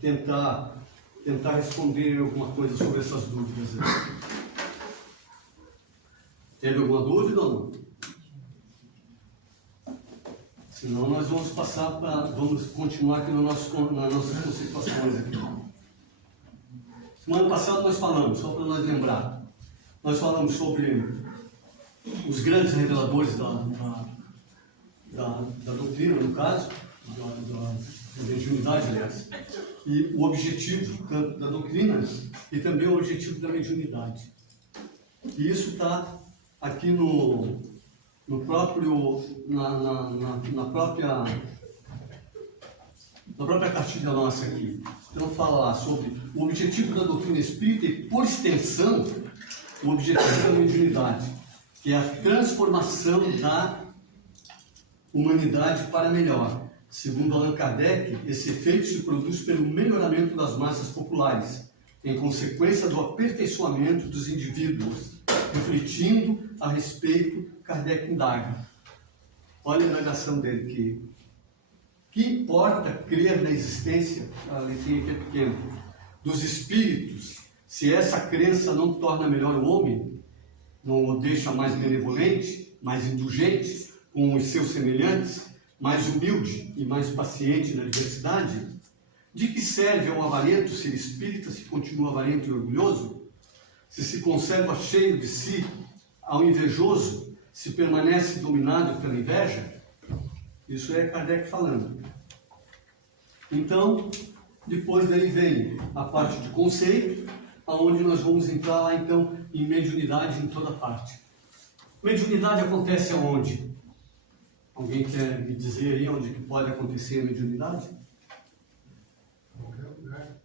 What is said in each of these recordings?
tentar responder alguma coisa sobre essas dúvidas. Teve alguma dúvida ou não? Senão nós vamos vamos continuar aqui nas nossas conceituações aqui. Semana passada nós falamos, só para nós lembrar, nós falamos sobre os grandes reveladores da doutrina, no caso, da mediunidade, aliás, e o objetivo da doutrina e também o objetivo da mediunidade. E isso está aqui na própria cartilha nossa aqui. Então fala lá sobre o objetivo da doutrina espírita e, por extensão, o objetivo da mediunidade, que é a transformação da humanidade para melhor. Segundo Allan Kardec, esse efeito se produz pelo melhoramento das massas populares, em consequência do aperfeiçoamento dos indivíduos. Refletindo a respeito, Kardec indaga. Olha a indagação dele, que importa crer na existência, a letrinha aqui é pequena, dos espíritos, se essa crença não torna melhor o homem, não o deixa mais benevolente, mais indulgente com os seus semelhantes, mais humilde e mais paciente na diversidade? De que serve ao avarento ser espírita se continua avarento e orgulhoso? Se conserva cheio de si, ao invejoso, se permanece dominado pela inveja? Isso é Kardec falando. Então, depois daí vem a parte de conceito, aonde nós vamos entrar lá então em mediunidade em toda parte. Mediunidade acontece aonde? Alguém quer me dizer aí onde que pode acontecer a mediunidade? Qualquer lugar.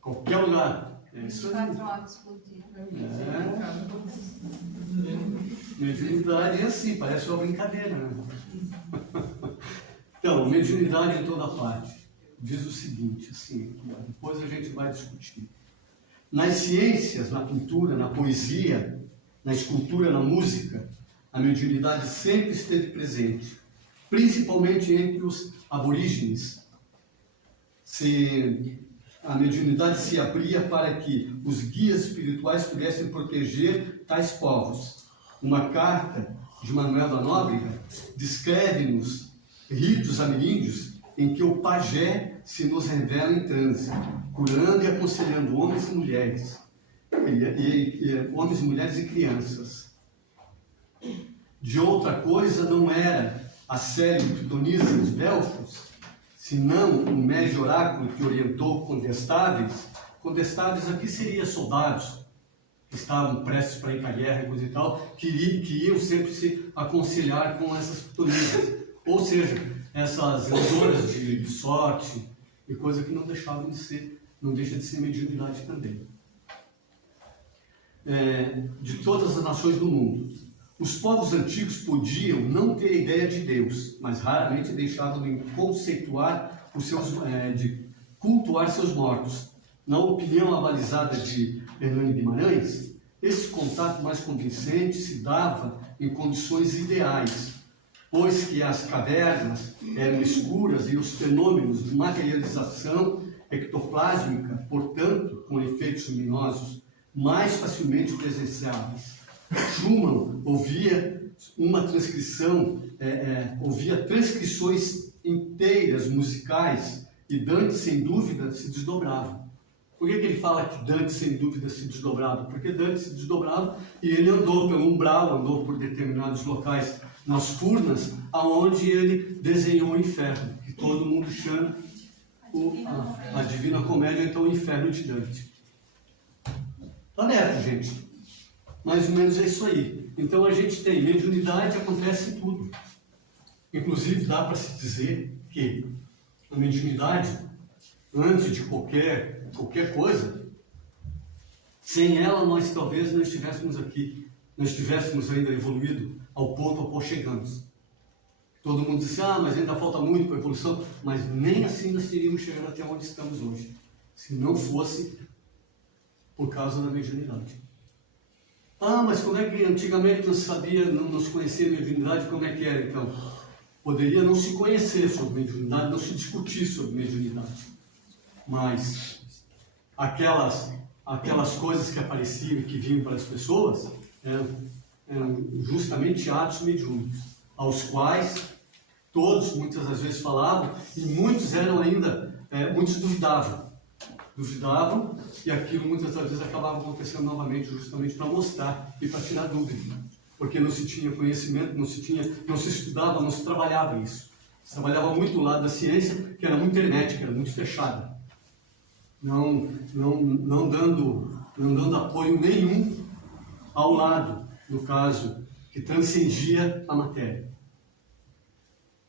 Qualquer lugar. É isso aí. 24 horas por dia. Mediunidade é assim, parece uma brincadeira, né? Então, mediunidade em toda parte. Diz o seguinte, assim, depois a gente vai discutir. Nas ciências, na pintura, na poesia, na escultura, na música, a mediunidade sempre esteve presente, principalmente entre os aborígenes. A mediunidade se abria para que os guias espirituais pudessem proteger tais povos. Uma carta de Manuel da Nóbrega descreve-nos ritos ameríndios em que o pajé se nos revela em transe, curando e aconselhando homens e mulheres, homens, mulheres e crianças. De outra coisa não era a célebre pitonisa dos Belfos, senão um médio oráculo que orientou condestáveis aqui seriam soldados, que estavam prestes para ir para a guerra e coisa e tal, que iam sempre se aconselhar com essas pitonisas, ou seja, essas ilusoras de sorte e coisa que não deixa de ser mediunidade também. De todas as nações do mundo. Os povos antigos podiam não ter ideia de Deus, mas raramente deixavam de conceituar de cultuar seus mortos. Na opinião abalizada de Hernani Guimarães, esse contato mais convincente se dava em condições ideais, pois que as cavernas eram escuras e os fenômenos de materialização ectoplásmica, portanto, com efeitos luminosos, mais facilmente presenciáveis. Schumann ouvia transcrições inteiras musicais e Dante, sem dúvida, se desdobrava. Por que ele fala que Dante, sem dúvida, se desdobrava? Porque Dante se desdobrava e ele andou pelo umbral, andou por determinados locais nas furnas, aonde ele desenhou o inferno, que todo mundo chama a Divina Comédia, então o inferno de Dante. Tá aberto, gente. Mais ou menos é isso aí. Então a gente tem mediunidade, acontece em tudo. Inclusive dá para se dizer que a mediunidade, antes de qualquer coisa, sem ela nós talvez não estivéssemos aqui, não estivéssemos ainda evoluído ao ponto ao qual chegamos. Todo mundo diz, mas ainda falta muito para a evolução, mas nem assim nós teríamos chegado até onde estamos hoje, se não fosse por causa da mediunidade. Mas como é que antigamente não se conhecia a mediunidade, como é que era então? Poderia não se conhecer sobre mediunidade, não se discutir sobre mediunidade. Mas aquelas coisas que apareciam e que vinham para as pessoas eram justamente atos mediúnicos, aos quais todos, muitas das vezes, falavam, e muitos eram ainda, muitos duvidavam, e aquilo muitas das vezes acabava acontecendo novamente, justamente para mostrar e para tirar dúvida, porque não se tinha conhecimento, não se estudava, não se trabalhava isso. Se trabalhava muito do lado da ciência, que era muito hermética, era muito fechada, não dando apoio nenhum ao lado, no caso, que transcendia a matéria.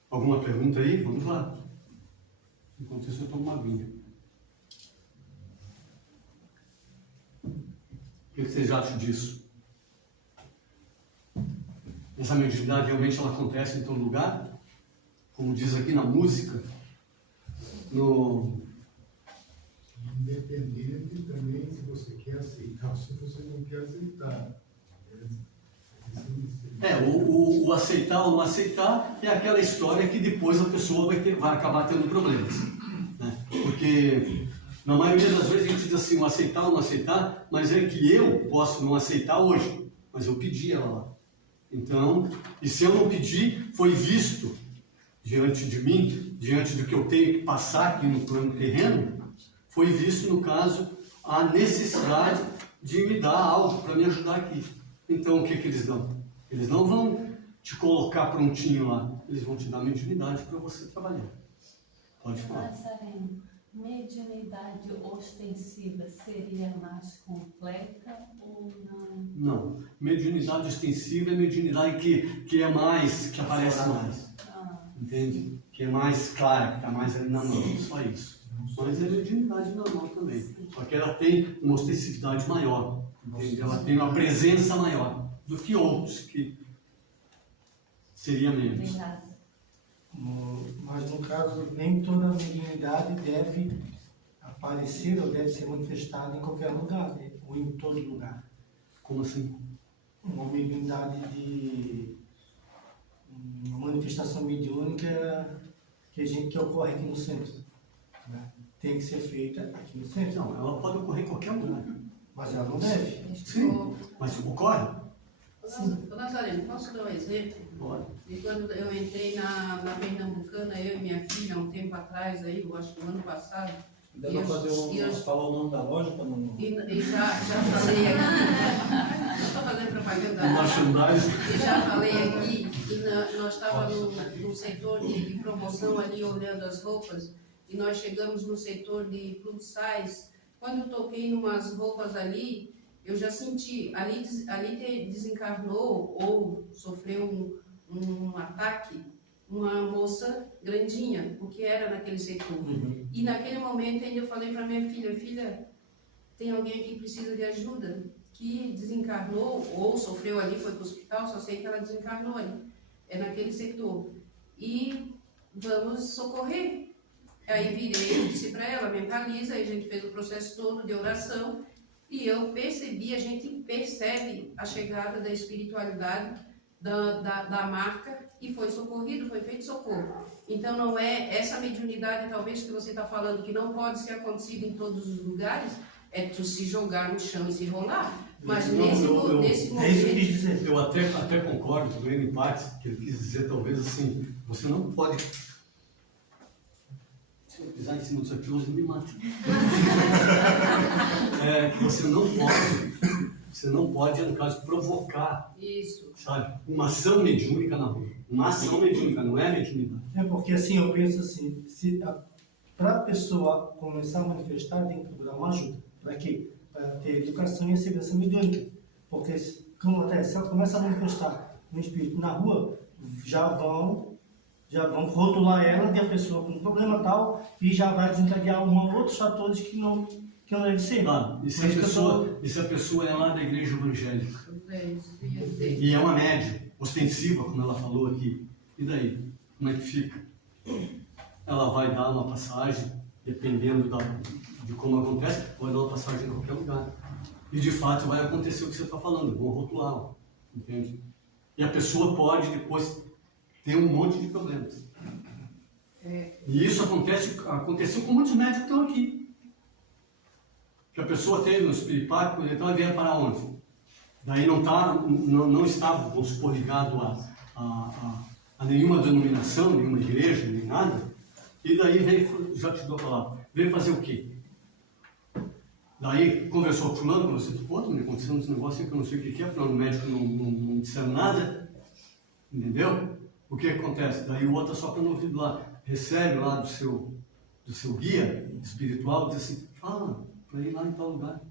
Alguma pergunta aí? Vamos lá. Enquanto isso, eu tomo uma aguinha. O que vocês acham disso? Essa mediunidade realmente ela acontece em todo lugar? Como diz aqui na música, Independente também se você quer aceitar ou se você não quer aceitar. O aceitar ou não aceitar é aquela história que depois a pessoa vai acabar tendo problemas, né? Porque na maioria das vezes a gente diz assim, o aceitar ou não aceitar, mas é que eu posso não aceitar hoje, mas eu pedi ela lá. Então, e se eu não pedir, foi visto diante de mim, diante do que eu tenho que passar aqui no plano terreno, foi visto, no caso, a necessidade de me dar algo para me ajudar aqui. Então, o que eles dão? Eles não vão te colocar prontinho lá, eles vão te dar mediunidade para você trabalhar. Pode falar. Nazareno, mediunidade ostensiva seria mais completa ou não? Não. Mediunidade ostensiva é mediunidade que é mais, que aparece mais. Entende? Que é mais clara, que está mais ali na mão, só isso. Mas é mediunidade normal também. Só que ela tem uma ostensividade maior. Entende? Ela tem uma presença maior do que outros que seria menos. Obrigada. Mas no caso, nem toda mediunidade deve aparecer ou deve ser manifestada em qualquer lugar, né? Ou em todo lugar. Como assim? Uma mediunidade uma manifestação mediúnica que ocorre aqui no centro, né? Tem que ser feita aqui no centro. Não, ela pode ocorrer em qualquer lugar. Mas ela não deve. Sim, mas ocorre? Ô Nazareno, posso dar um exemplo? Pode. E quando eu entrei na Pernambucana, eu e minha filha, há um tempo atrás, aí, eu acho que no ano passado, Dá para falar o nome da loja para não... e já falei aqui, não estou fazendo propaganda, Merchandising. e já falei aqui, que nós estávamos no setor de promoção ali, olhando as roupas, e nós chegamos no setor de plus size. Quando eu toquei em umas roupas ali, eu já senti, ali desencarnou ou sofreu um ataque, uma moça grandinha, porque era naquele setor. Uhum. E naquele momento ainda eu falei para minha filha, filha, tem alguém aqui que precisa de ajuda, que desencarnou ou sofreu ali, foi para o hospital, só sei que ela desencarnou ali, é naquele setor. E vamos socorrer. Aí virei e disse para ela, mentaliza, aí a gente fez o processo todo de oração, e eu percebi, a gente percebe a chegada da espiritualidade da marca e foi socorrido, foi feito socorro. Então não é essa mediunidade talvez que você está falando que não pode ser acontecida em todos os lugares, é tu se jogar no chão e se rolar. Mas Não, nesse É isso que eu momento... quis dizer. Eu até concordo com ele em parte, que ele quis dizer talvez assim, você não pode... Se eu pisar em cima disso aqui, hoje me mata. Você não pode, no caso, provocar, Isso. sabe, uma ação mediúnica na rua. Uma ação mediúnica, não é mediunidade. É porque assim, eu penso assim, para a pessoa começar a manifestar, tem que procurar uma ajuda. Para quê? Para ter educação e segurança mediúnica. Porque como acontece, se ela começa a manifestar um espírito na rua, já vão rotular ela de a pessoa com um problema tal e já vai desencadear outros fatores que não deve ser. Ah, e se a pessoa é lá da igreja evangélica? E é uma média, ostensiva, como ela falou aqui. E daí? Como é que fica? Ela vai dar uma passagem, dependendo de como acontece, vai dar uma passagem em qualquer lugar. E de fato vai acontecer o que você está falando, vão rotular, entende? E a pessoa pode depois tem um monte de problemas. E isso aconteceu com muitos médicos que estão aqui. Que a pessoa teve no espiripático, então ela veio para onde? Daí não estava, vamos supor, ligado a nenhuma denominação, nenhuma igreja, nem nada. E daí veio, já te dou a palavra, veio fazer o quê? Daí conversou com o fulano, falou assim, pô, me aconteceu esse negócio que eu não sei o que é, afinal o médico não disseram nada, entendeu? O que acontece? Daí o outro só para no ouvido lá, recebe lá do seu guia espiritual, diz assim, fala para ir lá em tal lugar.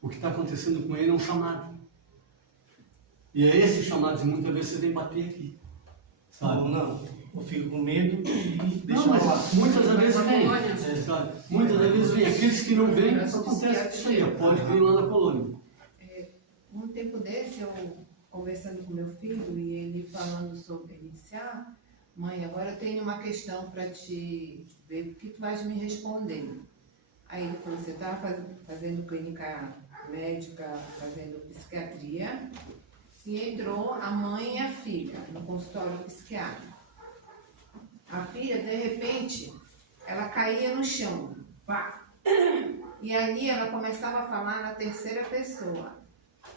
O que está acontecendo com ele é um chamado. E é esse chamado que muitas vezes você vem bater aqui. Sabe? Não, eu fico com medo e deixo Não, mas lá. muitas das vezes vem. Colônia. Sabe? Muitas das vezes vem. Aqueles que não vêm, acontece isso aí. Pode vir lá na colônia. Um tempo desse, eu conversando com meu filho e ele falando sobre iniciar, mãe, agora eu tenho uma questão para te ver, o que tu vais me responder. Aí ele falou, você está fazendo clínica médica, fazendo psiquiatria, e entrou a mãe e a filha no consultório psiquiátrico. A filha, de repente, ela caía no chão, pá! E ali ela começava a falar na terceira pessoa,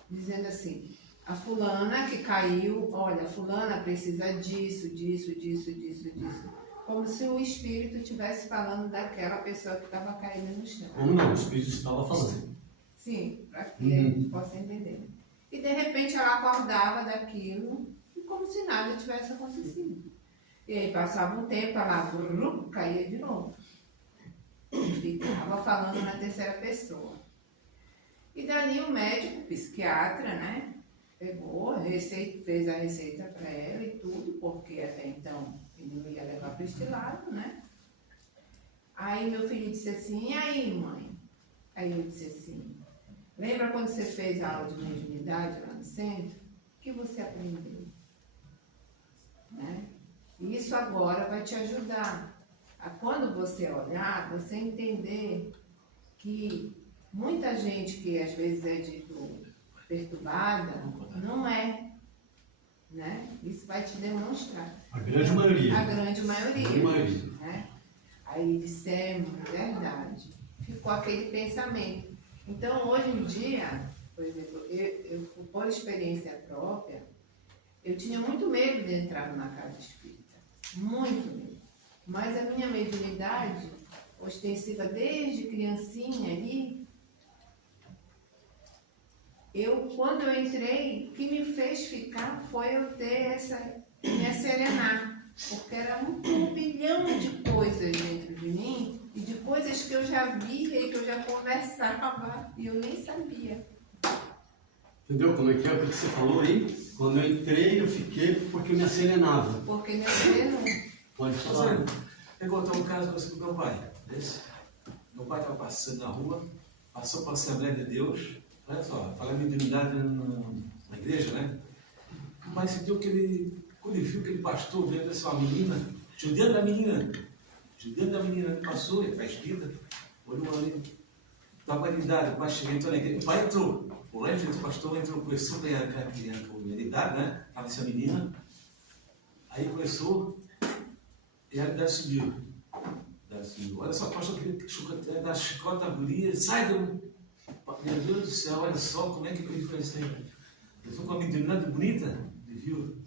dizendo assim, a fulana que caiu, olha, a fulana precisa disso, disso, disso, disso, disso. Como se o espírito estivesse falando daquela pessoa que estava caindo no chão. Como não? O Espírito estava falando. Sim, para que eles possam entender. E de repente ela acordava daquilo, e como se nada tivesse acontecido. E aí passava um tempo, ela caía de novo. E ficava falando na terceira pessoa. E dali o médico, o psiquiatra, né, pegou, fez a receita para ela e tudo, porque até então ele não ia levar para este lado, né? Aí meu filho disse assim, e aí, mãe? Aí eu disse assim, lembra quando você fez a aula de mediunidade lá no centro? O que você aprendeu? Né? E isso agora vai te ajudar a, quando você olhar, você entender que muita gente que às vezes é dito perturbada, não é. Né? Isso vai te demonstrar. A grande maioria. A grande maioria. A grande maioria. Né? Aí dissemos, verdade. Ficou aquele pensamento. Então, hoje em dia, por exemplo, eu por experiência própria, eu tinha muito medo de entrar numa casa espírita. Muito medo. Mas a minha mediunidade, ostensiva desde criancinha ali, quando eu entrei, o que me fez ficar foi eu ter me serenar. Porque era um turbilhão de coisas dentro de mim, e de coisas que eu já via e que eu já conversava, e eu nem sabia. Entendeu como é que é o que você falou aí? Quando eu entrei, eu fiquei porque eu me serenava. Porque me serenou. Pode falar. Eu vou contar um caso com meu pai. Meu pai estava passando na rua, passou para a Assembleia de Deus, olha só, falando de mediunidade na igreja, né? O pai sentiu que ele, quando ele viu aquele pastor dentro dessa menina, judiando da menina, ele passou, ele faz vida, olhou ali, estava de idade, o pai chegou, entrou na igreja, o pai entrou, o lá em frente, o pastor entrou, começou a ganhar a idade, né? Estava essa menina, aí começou, e a idade subiu. Olha só, o pastor queria dar chicota à guria, sai do. Meu Deus do céu, olha só como é que ele fez isso aí. Eu estou com uma mediunidade bonita, ele viu.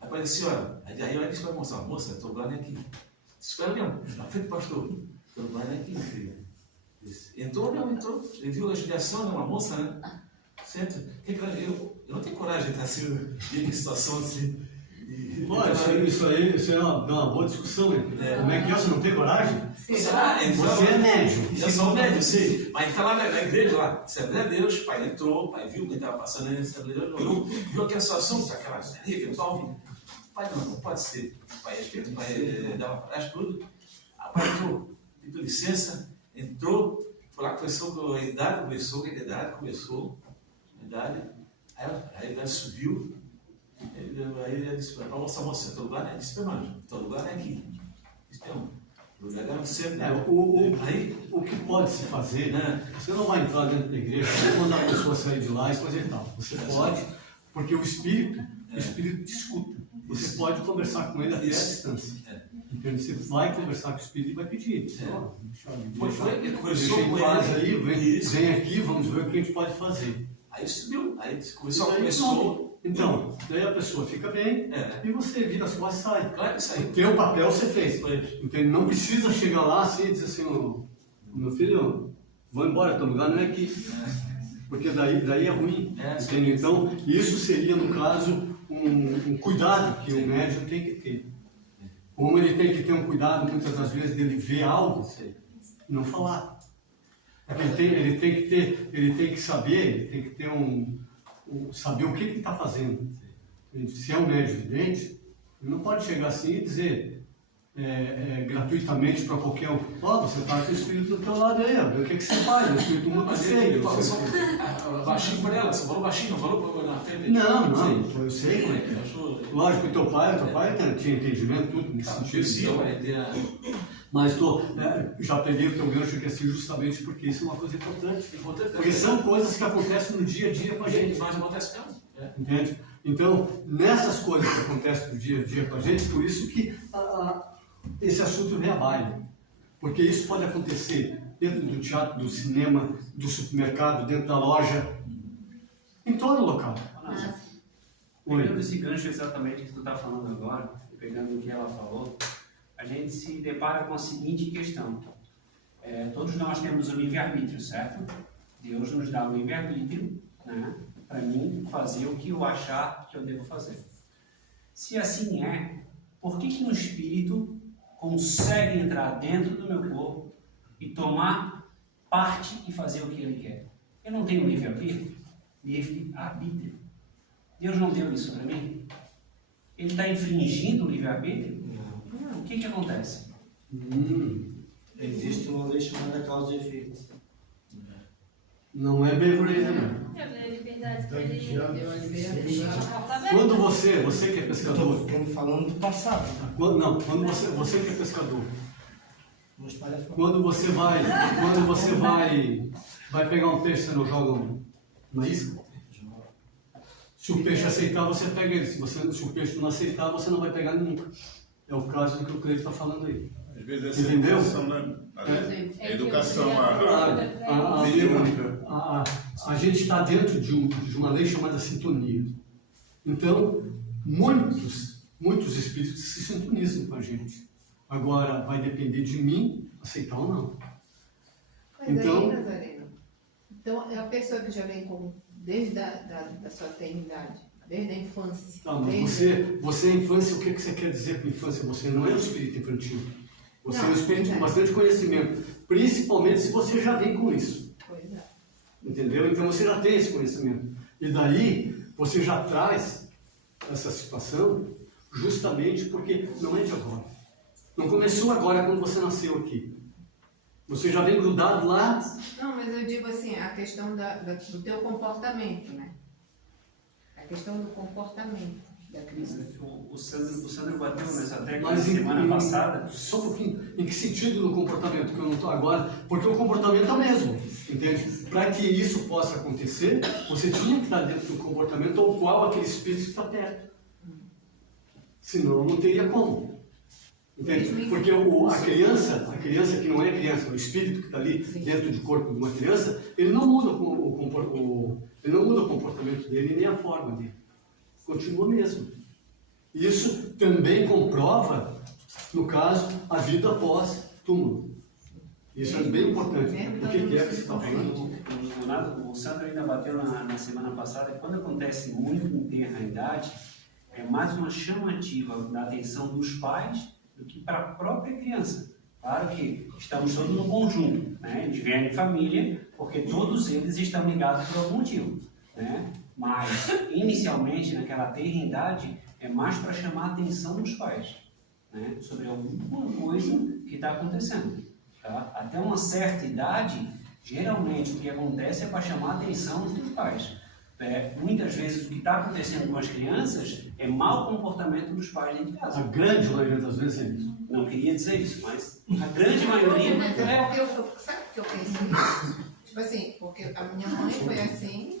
Aí apareceu, olha, aí eu disse para a moça, estou lá aqui. Espera mesmo, na frente do pastor, estou lá aqui, filha. Entrou, ele viu a judiação, né, uma moça, né? Senta. Eu não tenho coragem de estar assim, em situação assim. Olha, isso aí é uma boa discussão, hein? Como é que é? Você não tem coragem? Você é médium. Eu sou médium, sim. Mas está lá na igreja, lá, Assembleia de Deus, o pai entrou, o pai viu quem estava passando aí na Assembleia de Deus, olhou, viu aquela situação, aquela terrível, tal. Pai, não pode ser. O pai respeita, o pai dá uma praxe, tudo. O pai entrou, pediu licença, entrou, foi lá, conversou com a idade, conversou, aí a idade subiu. Aí ele disse para a moça, teu lugar é disse para nós, teu lugar é aqui. Então, o lugar é no centro. O que pode se fazer, né? Você não vai entrar dentro da igreja, você mandar a pessoa sair de lá e coisa e tal. Você pode, porque o Espírito te escuta. você pode conversar com ele até a Isso. distância. É. Então você vai conversar com o Espírito e vai pedir. Ó, Ele conversou deixa em com paz ele. aí, Isso. vem aqui, vamos ver o que a gente pode fazer. Aí subiu. Aí E começou, daí, começou. pronto. Então, daí a pessoa fica bem É. e você vira as costas e sai. Claro que O saiu. teu papel você fez. Foi. Então não precisa chegar lá assim e dizer assim, "Ô, meu filho, vou embora, teu lugar não é aqui." Porque daí é ruim. É, sim. Entende? Então, isso seria, no caso, um cuidado que o médium tem que ter. Como ele tem que ter um cuidado, muitas das vezes, dele ver algo Sei. e não falar. Porque ele tem que saber, ele tem que ter saber o que ele está fazendo. Se é um médium vidente, ele não pode chegar assim e dizer gratuitamente para qualquer um: ó, você está com o espírito do teu lado aí, ó, o que você faz? O espírito muito Mas feio. ele falou você- só baixinho para ela, você falou baixinho, não falou na frente. Não, eu sei como é que é. Achou. Lógico que o teu pai tinha entendimento, tudo nesse sentido. Sim, Então, vai ter a. mas já peguei o teu gancho aqui assim justamente porque isso é uma coisa importante. Porque são coisas que acontecem no dia a dia com a gente. Mas acontece mesmo. É. Entende? Então, nessas coisas que acontecem no dia a dia com a gente, por isso que esse assunto vem à baila. Porque isso pode acontecer dentro do teatro, do cinema, do supermercado, dentro da loja, em todo local. Pegando esse gancho exatamente que tu está falando agora, pegando o que ela falou, a gente se depara com a seguinte questão. Todos nós temos o livre-arbítrio, certo? Deus nos dá o livre-arbítrio, né, para mim fazer o que eu achar que eu devo fazer. Se assim é, por que um espírito consegue entrar dentro do meu corpo e tomar parte e fazer o que ele quer? Eu não tenho livre-arbítrio? Livre-arbítrio. Deus não deu isso para mim? Ele está infringindo o livre-arbítrio? Não. O que acontece? Existe uma lei chamada causa e efeito. Não é bem por aí, né? Eu dei a liberdade para Está ele. vigiado Eu o sei. suficiente. Tá vendo? Quando você que é Eu pescador, estou falando do passado. quando você que é pescador, Meus pais falam. quando você vai pegar um peixe, você não joga uma isca? Se o peixe aceitar, você pega ele. Se o peixe não aceitar, você não vai pegar nunca. É o caso do que o Cleito está falando aí. Às vezes essa Entendeu? educação, né? A educação, A gente está dentro de uma lei chamada sintonia. Então, muitos espíritos se sintonizam com a gente. Agora, vai depender de mim aceitar ou não. Mas Então- aí, Nazareno, então é a pessoa que já vem desde da sua eternidade, desde a infância. Tá, mas você é infância, o que você quer dizer com infância? Você não é um espírito infantil. Você é um espírito com bastante conhecimento. Principalmente se você já vem com isso. Pois é. Entendeu? Então você já tem esse conhecimento. E daí você já traz essa situação justamente porque não é de agora. Não começou agora quando você nasceu aqui. Você já vem grudado lá. Não, mas eu digo assim, a questão do teu comportamento, né? A questão do comportamento da criança. O Sandro bateu nessa tecla Mas semana passada. Só um pouquinho. Em que sentido no comportamento que eu não estou agora? Porque o comportamento é o mesmo. Entende? Para que isso possa acontecer, você tinha que estar dentro do comportamento ao qual aquele espírito está perto. Senão não teria como. Entende? Porque a criança que não é criança, o espírito que está ali dentro do corpo de uma criança, ele não muda ele não muda o comportamento dele nem a forma dele. Continua mesmo. Isso também comprova, no caso, a vida após túmulo. Isso é bem importante. O que é que você está falando? O Sandro ainda bateu na semana passada. Quando acontece muito em tenra idade, é mais uma chamativa da atenção dos pais do que para a própria criança. Claro que estamos todos no conjunto, né? Eles vêm em família, porque todos eles estão ligados por algum motivo, né? Mas, inicialmente, naquela tenra idade, é mais para chamar a atenção dos pais, né? Sobre alguma coisa que está acontecendo. Tá? Até uma certa idade, geralmente o que acontece é para chamar a atenção dos pais. Muitas vezes o que está acontecendo com as crianças é mau comportamento dos pais dentro de A casa. grande maioria das vezes é isso. Não queria dizer isso, mas a grande maioria Mas é é. porque sabe o que eu pensei isso? Tipo assim, porque a minha mãe foi assim,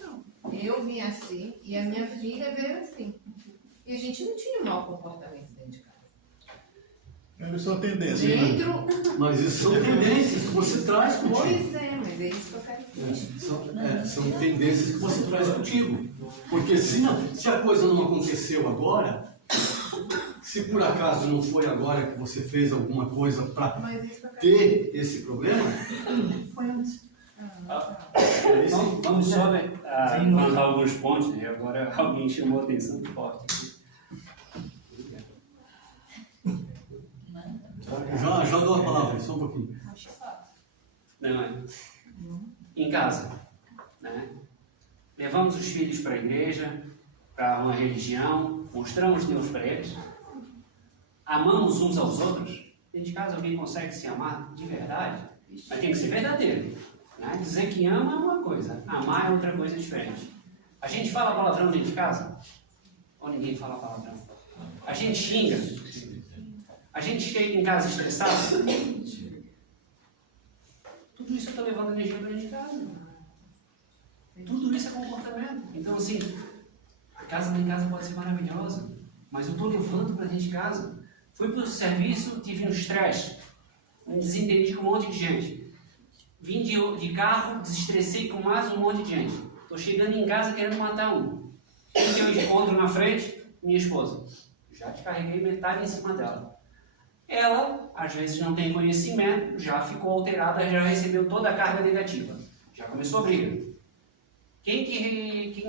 eu vim assim, e a minha filha veio assim. E a gente não tinha um mau comportamento dentro de casa. Eles são tendências. Né? Dentro. Mas isso são tendências que você traz contigo. Pois é, mas é isso que eu quero dizer. São tendências que você traz contigo. Porque se a coisa não aconteceu agora, se por acaso não foi agora que você fez alguma coisa para Mas isso que eu quero ter esse problema, Foi antes. Vamos só levantar alguns pontos, né? Agora alguém chamou a atenção forte. já dou a palavra, só um pouquinho. Não, em casa, né? Levamos os filhos para a igreja, para uma religião, mostramos Deus para eles, amamos uns aos outros. Dentro de casa alguém consegue se amar de verdade, mas tem que ser verdadeiro. Né? Dizer que ama é uma coisa, amar é outra coisa diferente. A gente fala palavrão dentro de casa? Ou ninguém fala palavrão? A gente xinga? A gente chega em casa estressado? Tudo isso eu estou levando energia para dentro de casa. Tudo isso é comportamento. Então, assim, a casa lá em casa pode ser maravilhosa, mas eu estou levando para dentro de casa. Fui para o serviço, tive um estresse, me desentendi com um monte de gente. Vim de carro, desestressei com mais um monte de gente. Estou chegando em casa querendo matar um. Quem que eu encontro na frente? Minha esposa. Já descarreguei metade em cima dela. Ela, às vezes, não tem conhecimento, já ficou alterada, já recebeu toda a carga negativa. Já começou a briga. Quem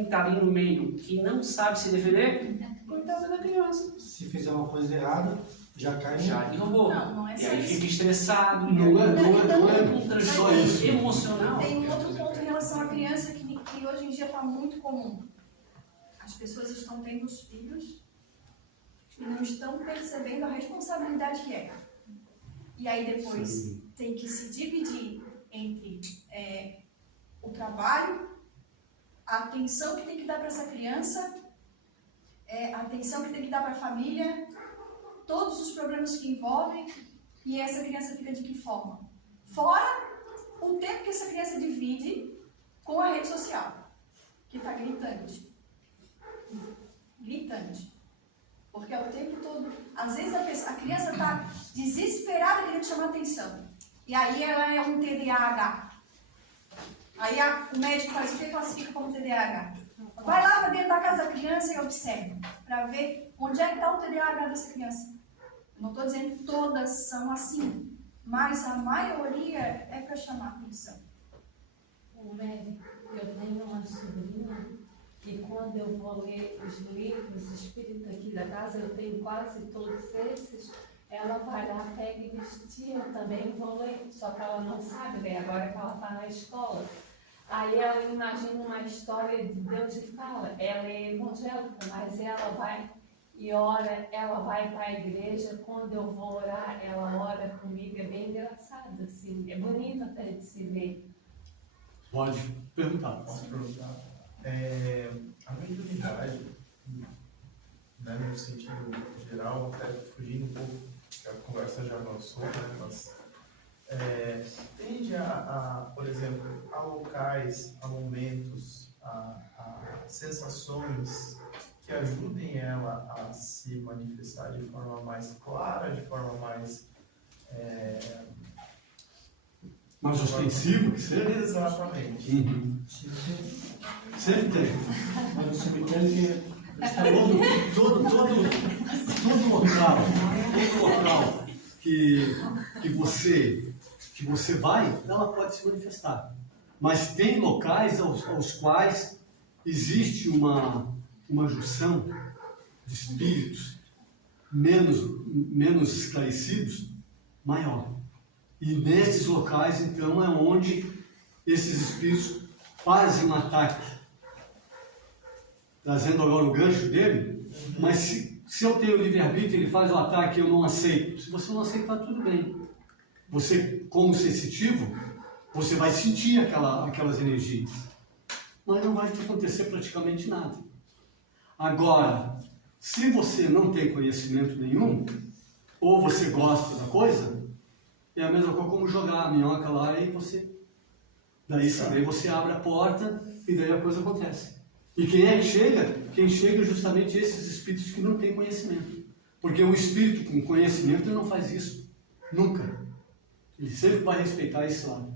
está ali no meio que não sabe se defender, coitada da criança. Se fizer uma coisa errada, já cai no... Já derrubou. Não é E só aí isso. fica estressado. Não é um só transtorno isso. emocional. Tem um outro ponto em relação à criança que hoje em dia está muito comum. As pessoas estão tendo os filhos e não estão percebendo a responsabilidade que é. E aí depois tem que se dividir entre o trabalho, a atenção que tem que dar para essa criança, a atenção que tem que dar para a família, todos os problemas que envolvem, e essa criança fica de que forma? Fora o tempo que essa criança divide com a rede social, que está gritante. Gritante. Porque é o tempo todo. Às vezes a criança está desesperada querendo chamar atenção. E aí ela é um TDAH. Aí o médico faz o que classifica como TDAH? Vai lá para dentro da casa da criança e observa, para ver onde é que está o TDAH dessa criança. Não estou dizendo que todas são assim, mas a maioria é para chamar atenção. O médico, eu tenho uma sobrinha e quando eu vou ler os livros espíritas aqui da casa, eu tenho quase todos esses, ela vai lá, pega e diz, tia, eu também vou ler, só que ela não sabe ler, agora que ela está na escola. Aí ela imagina uma história de Deus e fala, ela é evangélica, mas ela vai e ora, ela vai para a igreja, quando eu vou orar, ela ora comigo, é bem engraçado, assim, é bonito até de se ver. Pode perguntar. Posso perguntar? A mediunidade, né, no sentido geral, até fugindo um pouco, que a conversa já avançou, né, mas tende por exemplo, a locais, a momentos, a sensações que ajudem ela a se manifestar de forma mais clara, de forma mais... Mais ostensivo que seja? Exatamente. Uhum. Sempre tem. Mas no cemitério que... Todo local que você vai, ela pode se manifestar. Mas tem locais aos quais existe uma junção de espíritos menos esclarecidos, maior. E nesses locais, então, é onde esses espíritos fazem um ataque. Trazendo agora o gancho dele, mas se eu tenho livre-arbítrio, ele faz o ataque e eu não aceito. Se você não aceitar, tudo bem. Você, como sensitivo, você vai sentir aquelas energias. Mas não vai te acontecer praticamente nada. Agora, se você não tem conhecimento nenhum, ou você gosta da coisa, é a mesma coisa como jogar a minhoca lá e você... Daí saber, você abre a porta e daí a coisa acontece. E quem é que chega? Quem chega é justamente esses espíritos que não têm conhecimento. Porque o espírito com conhecimento ele não faz isso. Nunca. Ele sempre vai respeitar esse lado.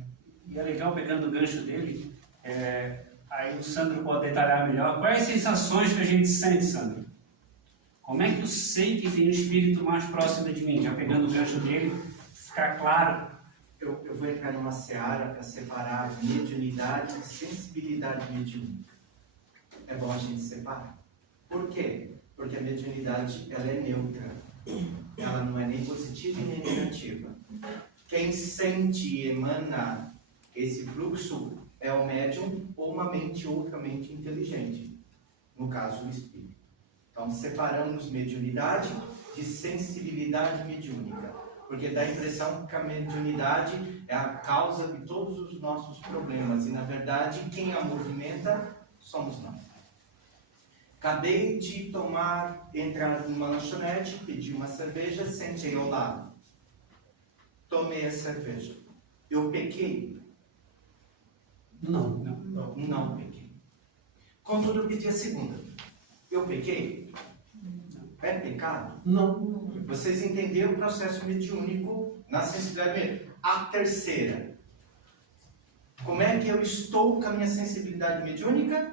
E é legal, pegando o gancho dele, aí o Sandro pode detalhar melhor. Quais as sensações que a gente sente, Sandro? Como é que eu sei que tem um espírito mais próximo de mim? Já pegando o gancho dele, ficar claro. Eu vou entrar numa seara para separar mediunidade e sensibilidade mediúnica. É bom a gente separar. Por quê? Porque a mediunidade ela é neutra. Ela não é nem positiva e nem negativa. Quem sente e emana esse fluxo é o médium ou uma mente outramente inteligente. No caso, o espírito. Então, separamos mediunidade de sensibilidade mediúnica. Porque dá a impressão que a mediunidade é a causa de todos os nossos problemas. E, na verdade, quem a movimenta somos nós. Acabei de entrar numa lanchonete, pedi uma cerveja, sentei ao lado. Tomei a cerveja. Eu pequei? Não. Não pequei. Contudo, eu pedi a segunda. Eu pequei? É pecado? Não. Vocês entenderam o processo mediúnico na sensibilidade mediúnica. A terceira. Como é que eu estou com a minha sensibilidade mediúnica?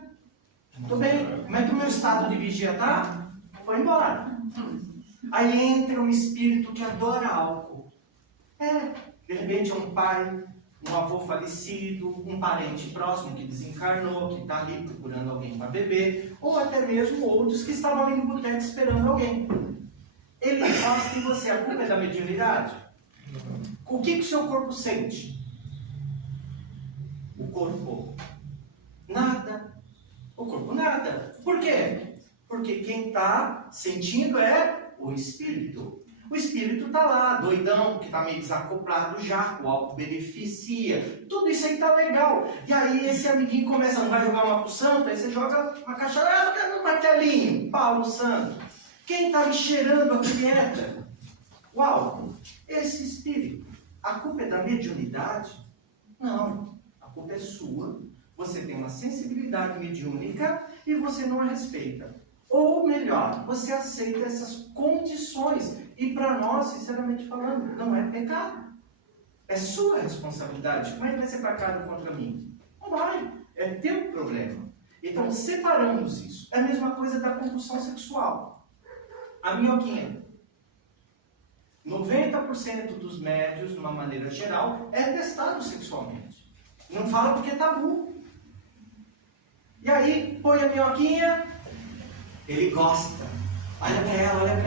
Estou bem. Como é que o meu estado de vigia está? Foi embora. Aí entra um espírito que adora álcool. De repente é um pai, um avô falecido, um parente próximo que desencarnou, que está ali procurando alguém para beber, ou até mesmo outros que estavam ali no boteco esperando alguém. Ele gosta de você, a culpa é da mediunidade? O que o seu corpo sente? O corpo nada. O corpo nada. Por quê? Porque quem está sentindo é o espírito. O espírito está lá, doidão, que está meio desacoplado já, o álcool beneficia. Tudo isso aí está legal. E aí esse amiguinho começa, não vai jogar uma pro santo, aí você joga uma caixa, no martelinho, Paulo Santo. Quem está me cheirando a quieta? O álcool. Esse espírito. A culpa é da mediunidade? Não. A culpa é sua. Você tem uma sensibilidade mediúnica e você não a respeita. Ou melhor, você aceita essas condições. E para nós, sinceramente falando, não é pecado. É sua responsabilidade. Como é que vai ser pecado contra mim? Não vai. É teu problema. Então, separamos isso. É a mesma coisa da compulsão sexual. A minhoquinha. 90% dos médios, de uma maneira geral, é testado sexualmente. Não fala porque é tabu. E aí, põe a minhoquinha, ele gosta. Olha pra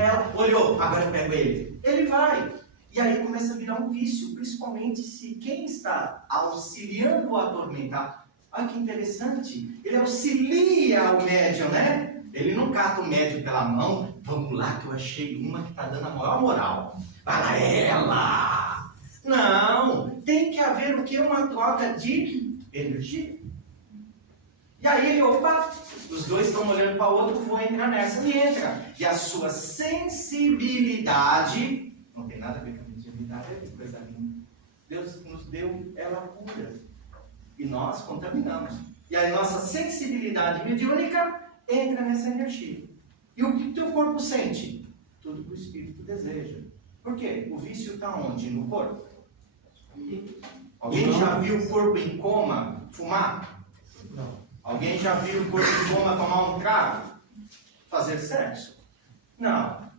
ela, olhou, agora eu pego ele. Ele vai. E aí começa a virar um vício, principalmente se quem está auxiliando a atormentar. Olha que interessante, ele auxilia o médium, né? Ele não cata o médium pela mão, vamos lá que eu achei uma que está dando a maior moral. Vai lá ela! Não, tem que haver o que? Uma troca de energia. E aí, opa, os dois estão olhando para o outro, vou entrar nessa, e entra. E a sua sensibilidade, não tem nada a ver com a mediunidade, é coisa linda. Deus nos deu ela pura. E nós contaminamos. E a nossa sensibilidade mediúnica entra nessa energia. E o que o teu corpo sente? Tudo que o espírito deseja. Por quê? O vício está onde? No corpo. Alguém já viu o corpo em coma fumar? Não. Alguém já viu o corpo em coma tomar um trago? Fazer sexo? Não.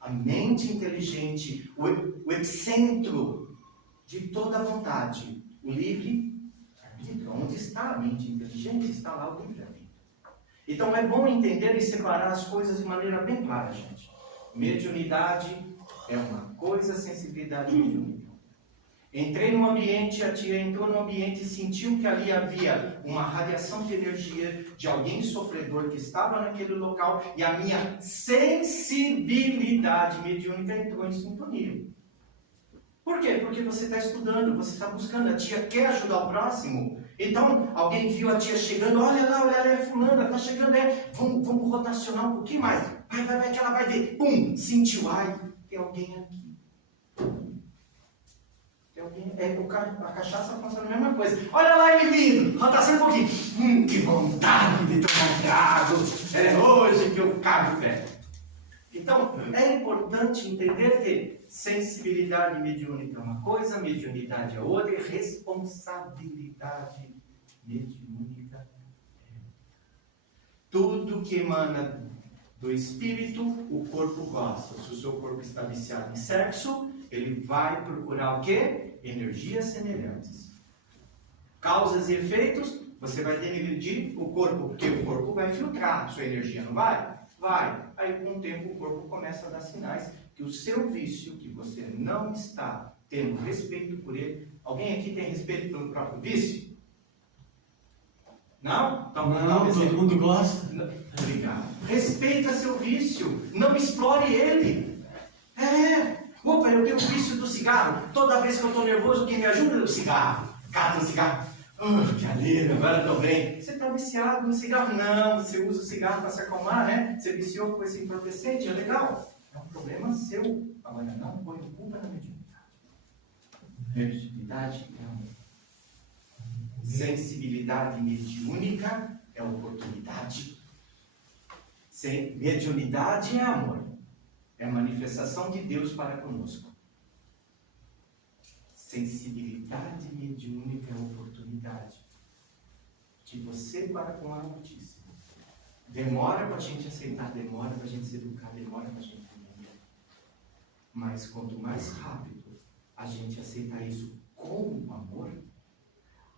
A mente inteligente, o epicentro de toda a vontade, o livre-arbítrio. Onde está a mente inteligente, está lá o livre-arbítrio. Então é bom entender e separar as coisas de maneira bem clara, gente. Mediunidade é uma coisa, sensibilidade mediúnica. Entrei num ambiente, a tia entrou no ambiente e sentiu que ali havia uma radiação de energia de alguém sofredor que estava naquele local e a minha sensibilidade mediúnica entrou em sintonia. Por quê? Porque você está estudando, você está buscando, a tia quer ajudar o próximo. Então, alguém viu a tia chegando, olha lá, é fulana, está chegando, vamos rotacionar um pouquinho mais. Vai, que ela vai ver. Pum, sentiu, ai, tem alguém aqui. A cachaça funciona a mesma coisa. Olha lá ele vindo, rotação um pouquinho. Que vontade de tomar um trago. É hoje que eu cago pé. Então, é importante entender que sensibilidade mediúnica é uma coisa, mediunidade é outra, e responsabilidade mediúnica é outra. Tudo que emana do espírito, o corpo gosta. Se o seu corpo está viciado em sexo, ele vai procurar o quê? Energias semelhantes. Causas e efeitos, você vai denegrir o corpo, porque o corpo vai filtrar a sua energia, não vai? Vai. Aí com o tempo o corpo começa a dar sinais que o seu vício, que você não está tendo respeito por ele. Alguém aqui tem respeito pelo próprio vício? Não? Então, não, todo mundo gosta. Obrigado. Respeita seu vício, não explore ele. Opa, eu tenho o vício do cigarro. Toda vez que eu estou nervoso, quem me ajuda é o cigarro. Cata o cigarro. Que alívio, agora estou bem. Você está viciado no cigarro? Não, você usa o cigarro para se acalmar, né? Você viciou com esse entorpecente, é legal. É um problema seu. Agora não põe culpa na mediunidade. Mediunidade é amor. Sensibilidade mediúnica é oportunidade. Mediunidade é amor. É a manifestação de Deus para conosco. Sensibilidade mediúnica é oportunidade de você para com a Altíssima. Demora para a gente aceitar, demora para a gente se educar, demora para a gente entender. Mas quanto mais rápido a gente aceitar isso com amor,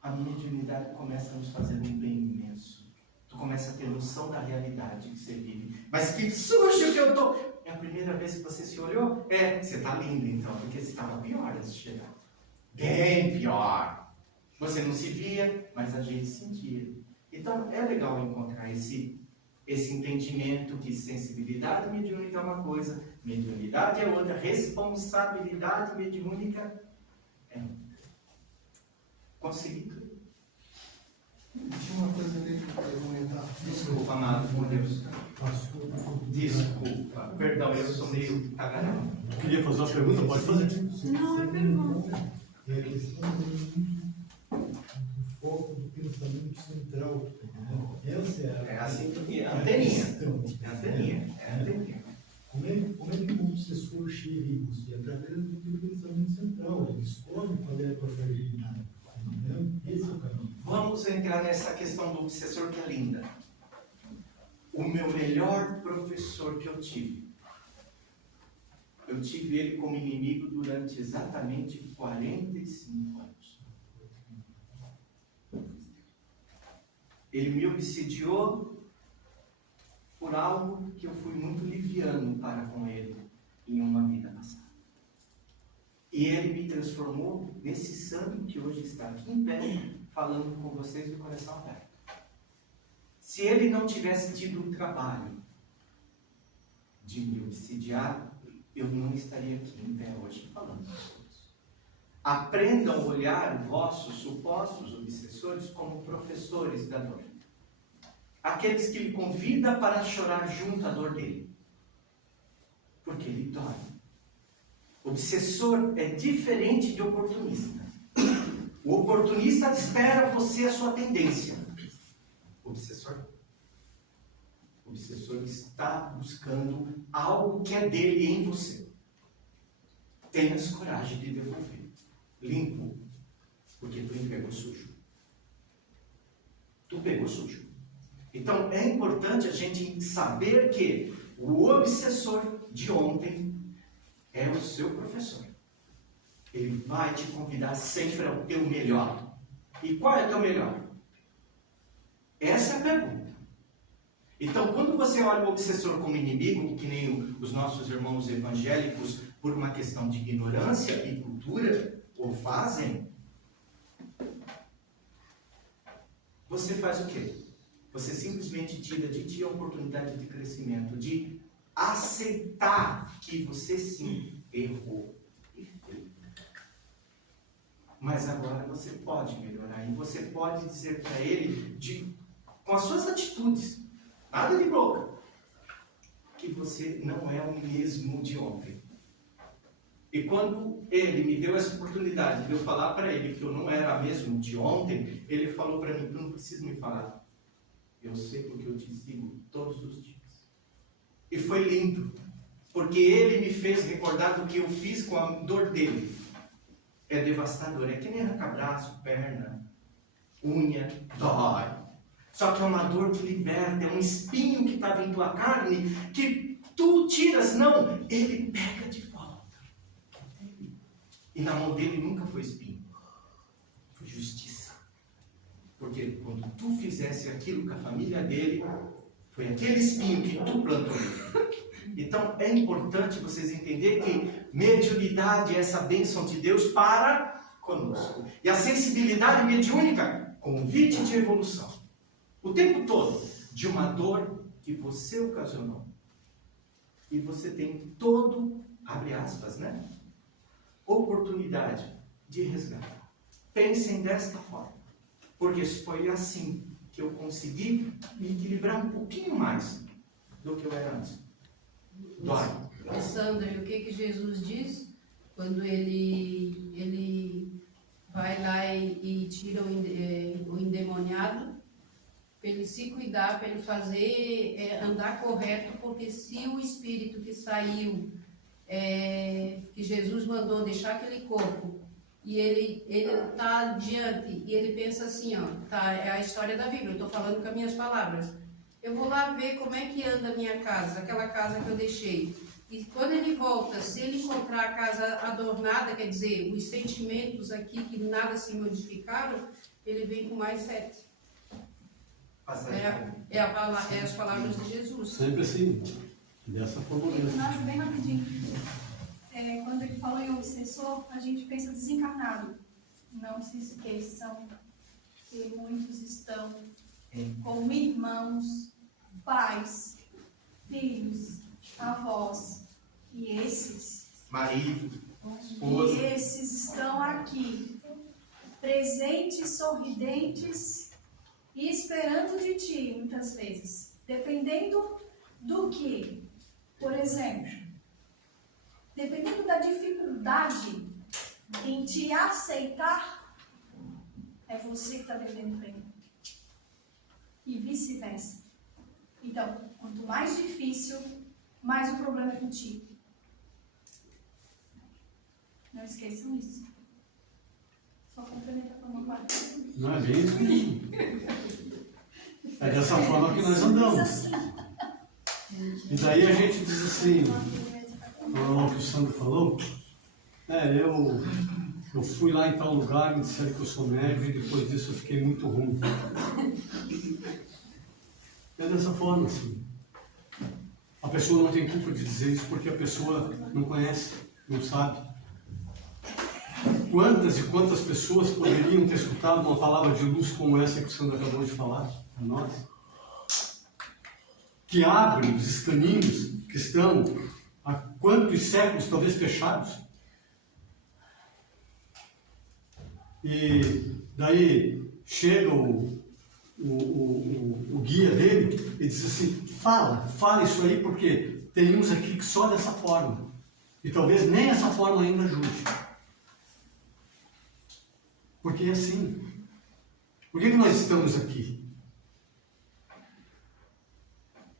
a mediunidade começa a nos fazer um bem imenso. Tu começa a ter noção da realidade que você vive. Mas que sujo que eu tô! É a primeira vez que você se olhou? Você está lindo então, porque você estava pior antes de chegar. Bem pior. Você não se via, mas a gente sentia. Então é legal encontrar esse entendimento que sensibilidade mediúnica é uma coisa, mediunidade é outra, responsabilidade mediúnica é outra. Consegui? Tinha uma coisa ali que eu queria comentar. Desculpa, amado por Deus. Desculpa. Perdão, eu sou meio tagarão. Queria fazer uma pergunta? Pode fazer. Não, é pergunta. É a questão do foco do pensamento central. Essa é a sintonia, a anteninha. É a anteninha. É a anteninha. Como é que o obsessor chega isso? É através do pensamento central. Ele descobre qual é a tua fragilidade. Esse é o caminho. Vamos entrar nessa questão do obsessor que é linda. O meu melhor professor que eu tive ele como inimigo durante exatamente 45 anos. Ele me obsediou por algo que eu fui muito liviano para com ele em uma vida passada. E ele me transformou nesse santo que hoje está aqui em pé, falando com vocês do coração aberto. Se ele não tivesse tido um trabalho de me obsidiar, eu não estaria aqui em pé hoje falando com vocês. Aprendam a olhar vossos supostos obsessores como professores da dor. Aqueles que lhe convidam para chorar junto à dor dele. Porque ele dói. Obsessor é diferente de oportunista. O oportunista espera você a sua tendência. O obsessor está buscando algo que é dele em você. Tenhas coragem de devolver. Limpo. Porque tu pegou sujo. Tu pegou sujo. Então é importante a gente saber que o obsessor de ontem é o seu professor. Ele vai te convidar sempre ao teu melhor. E qual é o teu melhor? Essa é a pergunta. Então, quando você olha o obsessor como inimigo, que nem os nossos irmãos evangélicos, por uma questão de ignorância e cultura, o fazem, você faz o quê? Você simplesmente tira de ti a oportunidade de crescimento, de aceitar que você sim errou e fez. Mas agora você pode melhorar e você pode dizer para ele, com as suas atitudes, nada de boca, que você não é o mesmo de ontem. E quando ele me deu essa oportunidade de eu falar para ele que eu não era mesmo de ontem, ele falou para mim: tu não precisa me falar. Eu sei porque eu te sigo todos os dias. E foi lindo, porque ele me fez recordar do que eu fiz com a dor dele. É devastador, é que nem arranca-braço, perna, unha, dói. Só que é uma dor que liberta, é um espinho que estava em tua carne, que tu tiras, não, ele pega de volta. E na mão dele nunca foi espinho, foi justiça. Porque quando tu fizesse aquilo com a família dele, foi aquele espinho que tu plantou. Então é importante vocês entenderem que mediunidade é essa bênção de Deus para conosco. E a sensibilidade mediúnica, convite de evolução. O tempo todo, de uma dor que você ocasionou. E você tem todo, abre aspas, né? Oportunidade de resgatar. Pensem desta forma. Porque foi assim que eu consegui me equilibrar um pouquinho mais do que eu era antes. Dói. Sandra, e o que Jesus diz quando ele vai lá e tira o endemoniado, para ele se cuidar, para ele fazer, andar correto, porque se o espírito que saiu, que Jesus mandou deixar aquele corpo, e ele está diante, e ele pensa assim, ó, tá, é a história da Bíblia, eu estou falando com as minhas palavras. Eu vou lá ver como é que anda a minha casa, aquela casa que eu deixei. E quando ele volta, se ele encontrar a casa adornada, quer dizer, os sentimentos aqui que nada se modificaram, ele vem com mais 7. É as palavras de Jesus. Sempre assim, dessa forma mesmo. Mas, bem rapidinho. Quando ele fala em obsessor, a gente pensa desencarnado. Não se esqueçam que muitos estão como irmãos, pais, filhos, avós. E esses, marido, esposa. E esses estão aqui, presentes, sorridentes e esperando de ti, muitas vezes. Dependendo do que, por exemplo, dependendo da dificuldade em te aceitar, é você que está devendo para ele. E vice-versa. Então, quanto mais difícil, mais o problema é contigo. Não esqueçam isso. Só complementa para uma parte. Não é bem isso mesmo. É dessa forma que nós andamos. E daí a gente diz assim, o que o Sandro falou, eu fui lá em tal lugar, me disseram que eu sou médico e depois disso eu fiquei muito ruim. É dessa forma, assim. A pessoa não tem culpa de dizer isso porque a pessoa não conhece, não sabe. Quantas e quantas pessoas poderiam ter escutado uma palavra de luz como essa que o Sandro acabou de falar a nós? Que abre os escaninhos que estão há quantos séculos talvez fechados. E daí chega o guia dele e diz assim, fala isso aí, porque tem uns aqui que só dessa forma. E talvez nem essa forma ainda ajude. Porque é assim. Por que nós estamos aqui?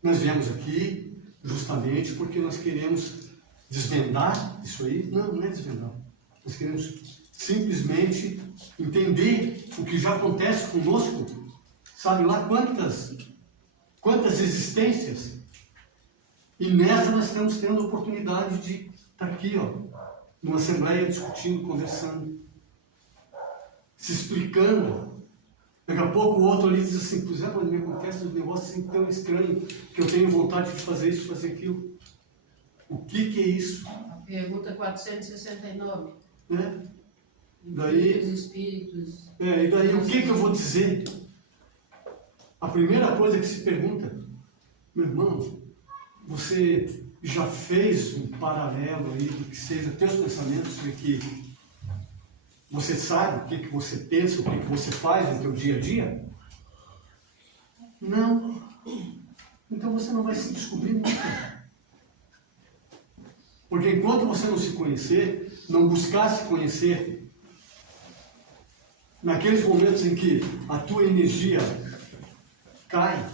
Nós viemos aqui justamente porque nós queremos desvendar isso aí. Não, não é desvendar. Nós queremos simplesmente entender o que já acontece conosco. Sabe lá quantas existências? E nessa nós estamos tendo a oportunidade de estar aqui, ó, numa assembleia discutindo, conversando, se explicando. Daqui a pouco o outro ali diz assim, pois é, quando me acontece um negócio assim tão estranho que eu tenho vontade de fazer isso, fazer aquilo. O que é isso? A pergunta 469. Né? Daí, os espíritos. E daí o que eu vou dizer? A primeira coisa que se pergunta, meu irmão, você já fez um paralelo aí do que seja teus pensamentos de que você sabe o que você pensa, o que você faz no teu dia a dia? Não. Então você não vai se descobrir nunca. Porque enquanto você não se conhecer, não buscar se conhecer, naqueles momentos em que a tua energia cai,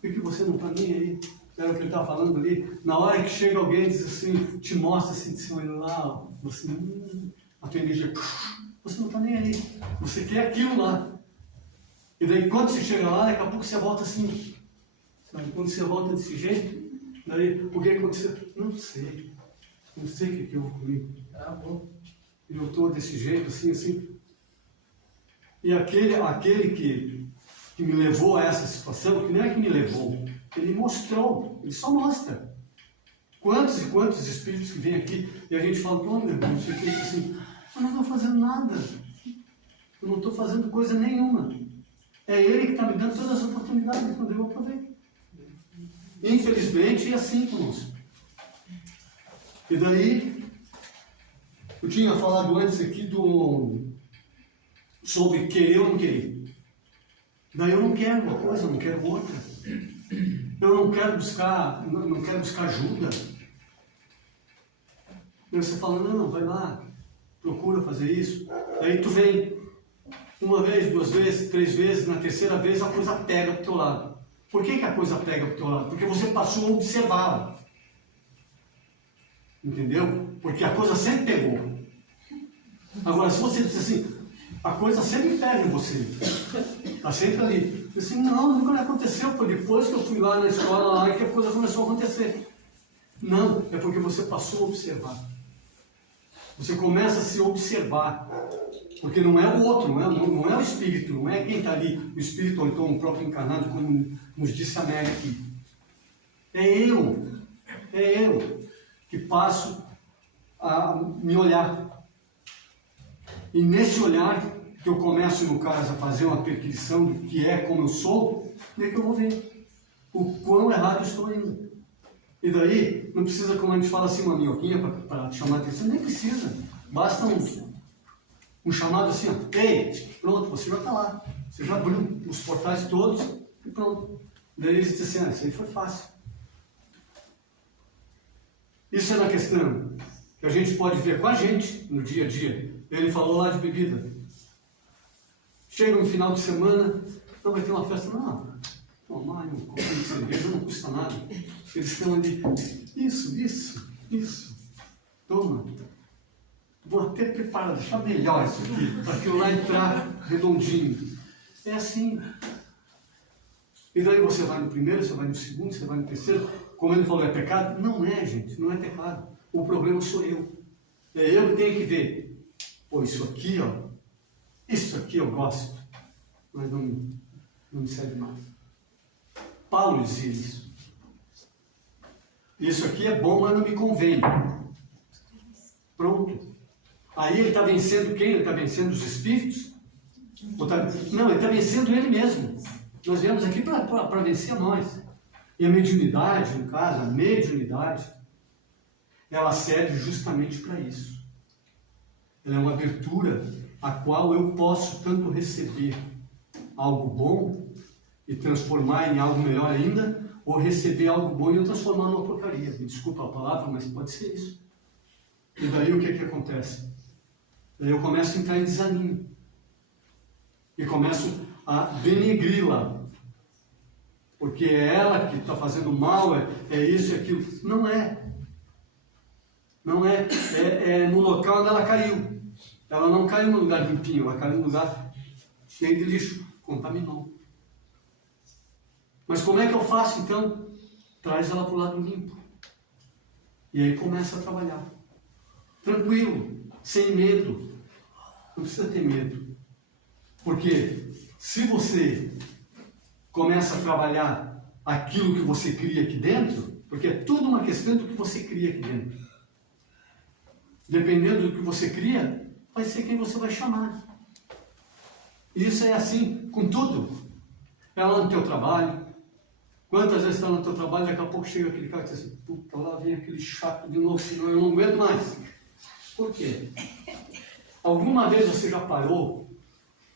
porque você não está nem aí. Era o que ele estava falando ali. Na hora que chega alguém e diz assim, te mostra assim, de cima lá, você, a tua energia, você não está nem aí. Você quer aquilo lá. E daí quando você chega lá, daqui a pouco você volta assim. Sabe? Quando você volta desse jeito, daí o que aconteceu? Não sei. Não sei o que houve comigo. Eu estou desse jeito, assim. E aquele que me levou a essa situação, que não é que me levou, ele mostrou, ele só mostra. Quantos e quantos espíritos que vêm aqui e a gente fala, pô, meu irmão, você fica assim, eu não estou fazendo nada, eu não estou fazendo coisa nenhuma. É ele que está me dando todas as oportunidades quando eu aproveito. Infelizmente é assim conosco. E daí, eu tinha falado antes aqui sobre querer ou não querer. Daí eu não quero uma coisa, eu não quero outra. Eu não quero buscar ajuda. E você fala, não, vai lá, procura fazer isso. Daí tu vem uma vez, 2 vezes, 3 vezes, na terceira vez a coisa pega pro teu lado. Por que a coisa pega pro teu lado? Porque você passou a observá-la. Entendeu? Porque a coisa sempre pegou. Agora, se você diz assim, a coisa sempre pega em você. Está sempre ali. Assim, não, nunca aconteceu. Foi depois que eu fui lá na escola lá que a coisa começou a acontecer. Não, é porque você passou a observar. Você começa a se observar. Porque não é o outro, não é o espírito, não é quem está ali, o espírito ou então o próprio encarnado, como nos disse a Mary aqui. É eu que passo a me olhar. E nesse olhar que eu começo, no caso, a fazer uma perquisição do que é, como eu sou, é que eu vou ver o quão errado eu estou indo. E daí, não precisa, como a gente fala assim, uma minhoquinha para chamar a atenção, nem precisa. Basta um chamado assim, ó, ei, pronto, você já está lá. Você já abriu os portais todos e pronto. Daí eles dizem assim, isso aí foi fácil. Isso é na questão que a gente pode ver com a gente no dia a dia. Ele falou lá de bebida. Chega no final de semana, então vai ter uma festa. Não, tomar um copo de cerveja não custa nada. Eles estão ali, isso. Toma. Vou até preparar, deixar melhor isso aqui, para aquilo lá entrar redondinho. É assim. E daí você vai no primeiro, você vai no segundo, você vai no terceiro. Como ele falou, é pecado? Não é, gente, não é pecado. O problema sou eu. É eu que tenho que ver. Pô, isso aqui eu gosto, mas não me serve mais. Paulo dizia isso. Isso aqui é bom, mas não me convém. Pronto. Aí ele está vencendo quem? Ele está vencendo os espíritos? Não, ele está vencendo ele mesmo. Nós viemos aqui para vencer nós. E a mediunidade, no caso, a mediunidade, ela serve justamente para isso. Ela é uma abertura a qual eu posso tanto receber algo bom e transformar em algo melhor ainda, ou receber algo bom e eu transformar numa porcaria. Me desculpa a palavra, mas pode ser isso. E daí o que acontece? Daí eu começo a entrar em desânimo. E começo a denegri-la. Porque é ela que está fazendo mal, é isso e aquilo. Não é. Não é. É no local onde ela caiu. Ela não caiu no lugar limpinho, ela caiu no lugar cheio de lixo. Contaminou. Mas como é que eu faço então? Traz ela para o lado limpo. E aí começa a trabalhar. Tranquilo, sem medo. Não precisa ter medo. Porque se você começa a trabalhar aquilo que você cria aqui dentro, porque é tudo uma questão do que você cria aqui dentro. Dependendo do que você cria, vai ser quem você vai chamar. E isso é assim com tudo. É lá no teu trabalho. Quantas vezes está no teu trabalho, daqui a pouco chega aquele cara e diz assim, puta, lá vem aquele chato de novo, senão eu não aguento mais. Por quê? Alguma vez você já parou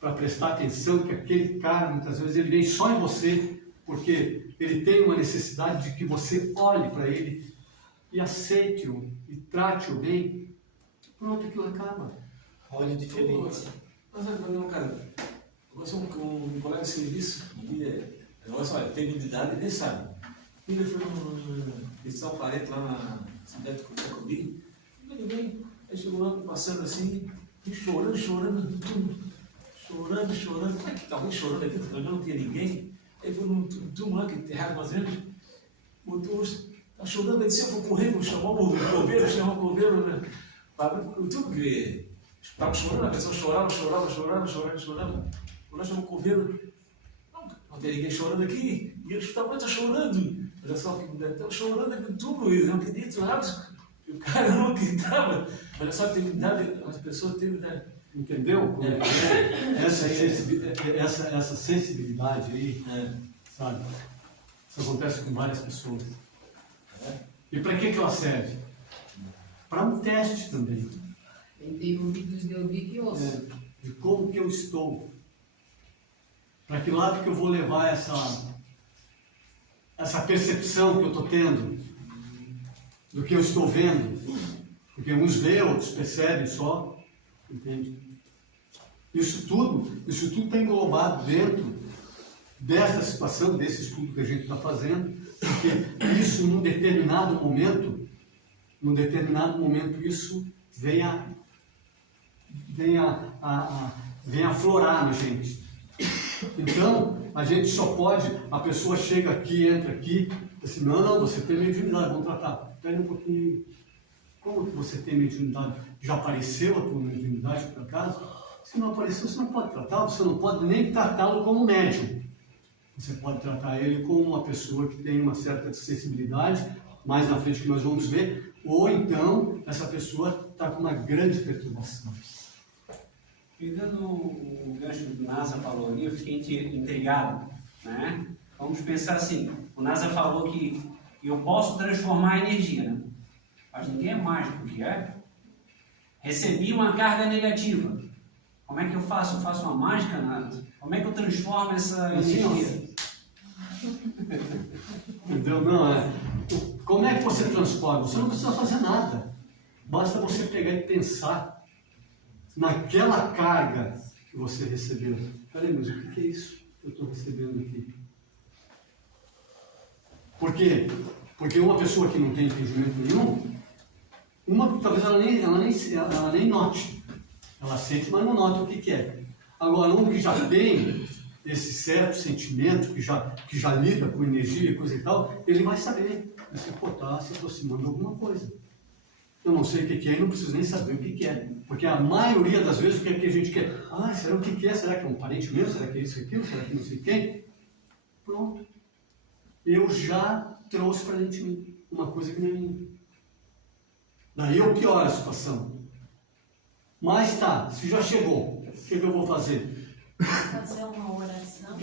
para prestar atenção que aquele cara, muitas vezes, ele vem só em você, porque ele tem uma necessidade de que você olhe para ele e aceite-o e trate-o bem, pronto, aquilo acaba. Olha a diferença. Mas não, cara, você é um colega de serviço, olha, tem habilidade, ele sabe. Ele foi visitar um parente lá na cidade de Cocobi, ele veio, aí chegou lá passando assim, e chorando, como é que tá alguém chorando aqui, não tinha ninguém, aí foi num túmulo lá que enterraram umas vezes, botou, tá chorando, aí disse, eu vou correr, vou chamar o coveiro, né? O túmulo que estava chorando, a pessoa chorava. Quando nós chamamos o coveiro, não tem ninguém chorando aqui, e ele estava chorando. Olha só que mulher, estava chorando aqui no túmulo, eu não acredito, e o cara não acreditava. Olha só, tem idade, as pessoas têm idade. Entendeu? Essa sensibilidade aí, sabe? Isso acontece com várias pessoas. E para que ela serve? Para um teste também. Quem tem ouvidos de ouvir que ouça. De como que eu estou. Para que lado que eu vou levar essa percepção que eu estou tendo do que eu estou vendo. Porque uns vê, outros percebem só. Entende? Isso tudo está englobado dentro dessa situação, desse estudo que a gente está fazendo, porque isso num determinado momento isso vem aflorar na gente. Então, a gente só pode, a pessoa chega aqui, entra aqui, assim, não, você tem mediunidade, vamos tratar. Espera um pouquinho. Como que você tem mediunidade? Já apareceu a tua mediunidade, por acaso? Se não apareceu, você não pode tratar, você não pode nem tratá-lo como médium. Você pode tratar ele como uma pessoa que tem uma certa sensibilidade, mais na frente que nós vamos ver, ou então essa pessoa está com uma grande perturbação. Pegando o gancho que o Nasa falou ali, eu fiquei intrigado, né? Vamos pensar assim, o Nasa falou que eu posso transformar a energia, né? Mas ninguém é mágico, que é? Recebi uma carga negativa. Como é que eu faço? Eu faço uma mágica, Nasa? Como é que eu transformo essa energia? Então, como é que você transforma? Você não precisa fazer nada. Basta você pegar e pensar naquela carga que você recebeu. Peraí, mas o que é isso que eu estou recebendo aqui? Por quê? Porque uma pessoa que não tem entendimento nenhum, talvez ela nem note. Ela sente, mas não nota o que é. Agora, um que já tem esse certo sentimento, que já lida com energia e coisa e tal, ele vai saber. Você está se aproximando de alguma coisa. Eu não sei o que é e não preciso nem saber o que é. Porque a maioria das vezes o que é que a gente quer? Será o que é? Será que é um parente meu? Será que é isso, aquilo? Será que não sei quem? Pronto. Eu já trouxe para dentro de mim uma coisa que não é minha. Daí eu pioro a situação. Mas tá, se já chegou, o que eu vou fazer? Fazer uma oração.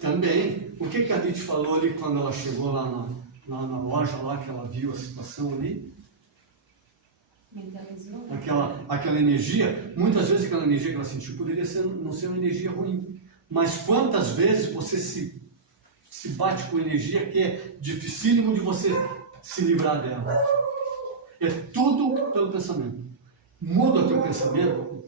Também, o que a Beth falou ali quando ela chegou lá na loja, lá que ela viu a situação ali? Mentalizou. Aquela energia, muitas vezes aquela energia que ela sentiu poderia não ser uma energia ruim. Mas quantas vezes você se bate com energia que é dificílimo de você se livrar dela? É tudo pelo pensamento. Muda o teu pensamento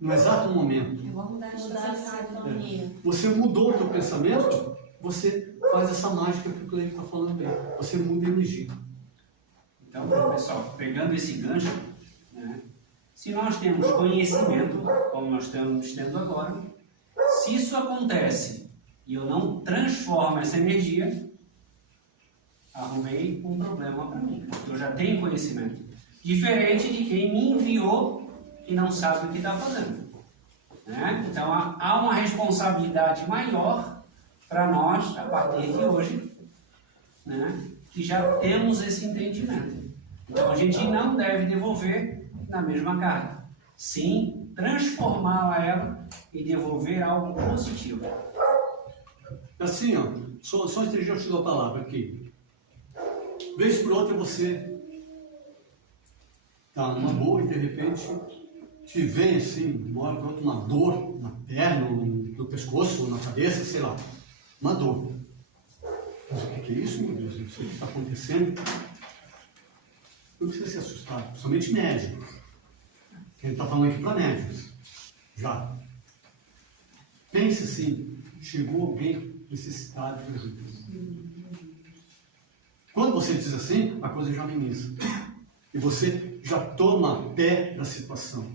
no exato momento. Eu vou mudar a sintonia. Você mudou o teu pensamento, você faz essa mágica que o Cleide está falando aí. Você muda a energia. Então, pessoal, pegando esse gancho, né, se nós temos conhecimento, como nós estamos tendo agora, se isso acontece e eu não transformo essa energia, arrumei um problema para mim, porque eu já tenho conhecimento. Diferente de quem me enviou e não sabe o que está fazendo. Né? Então, há uma responsabilidade maior para nós, a partir de hoje, né, que já temos esse entendimento. Então, a gente não deve devolver na mesma carga. Sim, transformá-la ela e devolver algo positivo. Assim, só antes de eu te dar a palavra aqui. Vez por outra você está numa boa e de repente te vem assim, uma hora por outra, uma dor na perna, no pescoço, ou na cabeça, sei lá. Uma dor. Mas o que é isso, meu Deus? Não sei o que está acontecendo. não precisa se assustar, principalmente médico. A gente está falando aqui para médicos. Já. Pense assim, chegou alguém necessitado de ajuda. Quando você diz assim, a coisa já ameniza. E você já toma pé da situação.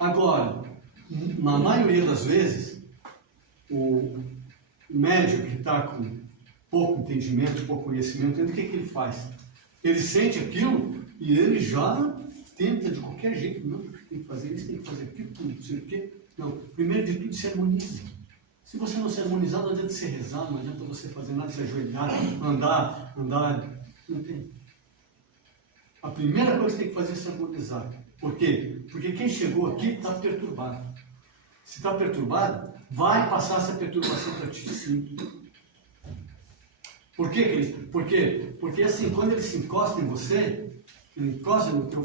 Agora, na maioria das vezes, o médico que está com pouco entendimento, pouco conhecimento, o que ele faz? Ele sente aquilo e ele já tenta de qualquer jeito. Não, tem que fazer isso, tem que fazer aquilo, não sei o quê. Não, primeiro de tudo se harmoniza. Se você não se harmonizar, não adianta você rezar, não adianta você fazer nada, se ajoelhar, andar, não tem. A primeira coisa que tem que fazer é se harmonizar. Por quê? Porque quem chegou aqui está perturbado. Se está perturbado, vai passar essa perturbação para ti, sim. Por quê, querido? Porque assim, quando ele se encosta em você, ele encosta no teu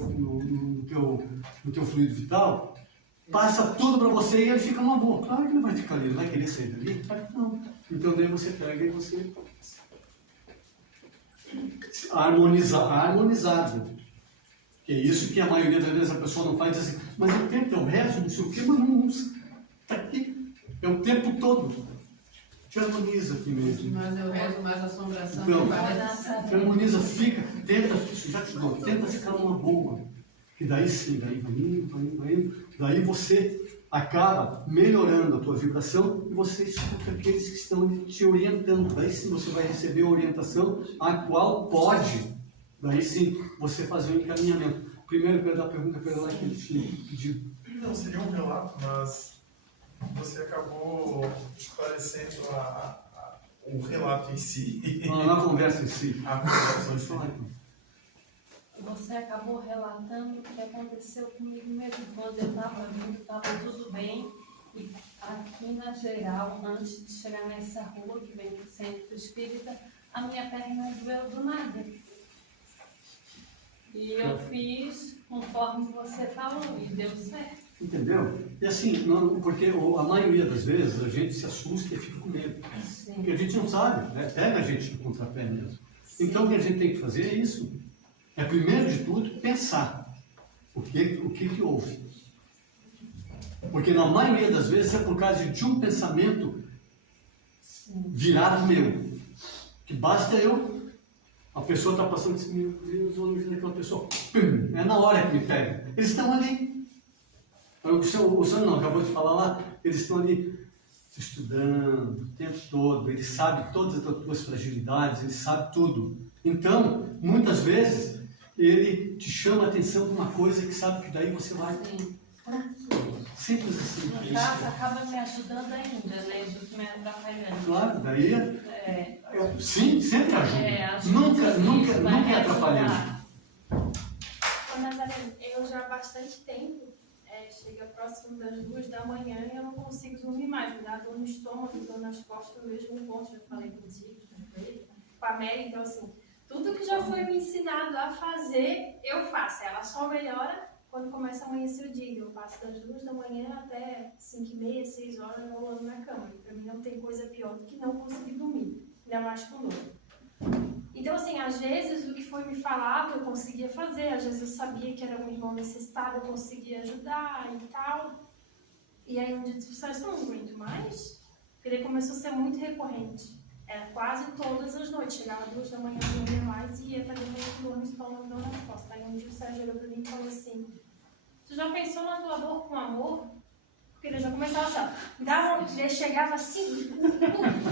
fluido vital, passa tudo para você e ele fica numa boa. Claro que ele vai ficar ali, ele vai querer sair dali? Claro que não. Então daí você pega e você harmonizado. Que é isso que a maioria das vezes a pessoa não faz, diz assim, mas eu tento, eu rezo, não sei o quê, mas não está aqui. É o tempo todo. Te harmoniza aqui mesmo. Mas eu rezo mais assombração. Então, te harmoniza, tenta ficar numa boa. E daí sim, daí vai indo. Daí você acaba melhorando a tua vibração e você escuta aqueles que estão te orientando. Daí sim você vai receber a orientação a qual pode, daí sim, você fazer o encaminhamento. Primeiro, eu quero dar a pergunta para ela que ele tinha pedido. Não, seria um relato, mas você acabou esclarecendo o relato em si. Na conversa em si. A conversa em si. Você acabou relatando o que aconteceu comigo mesmo. Quando eu estava vindo, estava tudo bem. E aqui na geral, antes de chegar nessa rua que vem do centro espírita, a minha perna doeu do nada. E eu fiz conforme você falou e deu certo. Entendeu? E assim, não, porque a maioria das vezes a gente se assusta e fica com medo. Sim. Porque a gente não sabe, né? Pega a gente no contrapé mesmo. Sim. Então o que a gente tem que fazer é isso. É primeiro de tudo pensar o que houve. Porque na maioria das vezes é por causa de um pensamento virado meu. Que basta a pessoa está passando assim, meu Deus, olha daquela pessoa. Pum, é na hora que me pega. Eles estão ali. O senhor não acabou de falar lá, eles estão ali estudando o tempo todo, ele sabe todas as tuas fragilidades, ele sabe tudo. Então, muitas vezes, ele te chama a atenção para uma coisa que sabe que daí você vai. Sim. Simples assim. No caso, acaba me ajudando ainda, né? Do que me atrapalhando. Claro, daí sim, sempre ajuda. Nunca é atrapalhando. Nazaré, eu já há bastante tempo, chega próximo das 2 da manhã e eu não consigo dormir mais. Me dá dor no estômago, dor nas costas, eu vejo um ponto, já falei contigo, com a Mary, então assim, tudo que já foi me ensinado a fazer, eu faço. Ela só melhora quando começa a amanhecer o dia. Eu passo das 2 da manhã até 5h30, 6 horas rolando na cama. E pra mim não tem coisa pior do que não conseguir dormir, ainda mais com dor. Então, assim, às vezes o que foi me falado eu conseguia fazer, às vezes eu sabia que era um irmão necessitado, eu conseguia ajudar e tal. E aí um dia eu disse, eu não aguento mais, porque ele começou a ser muito recorrente. Era quase todas as noites, chegava 2 da manhã, não ia mais e ia estar de dor no estômago, dor nas costas. Aí um dia o Sérgio olhou pra mim e falou assim, tu já pensou na tua dor com amor? Porque ele já começava assim, ele chegava assim,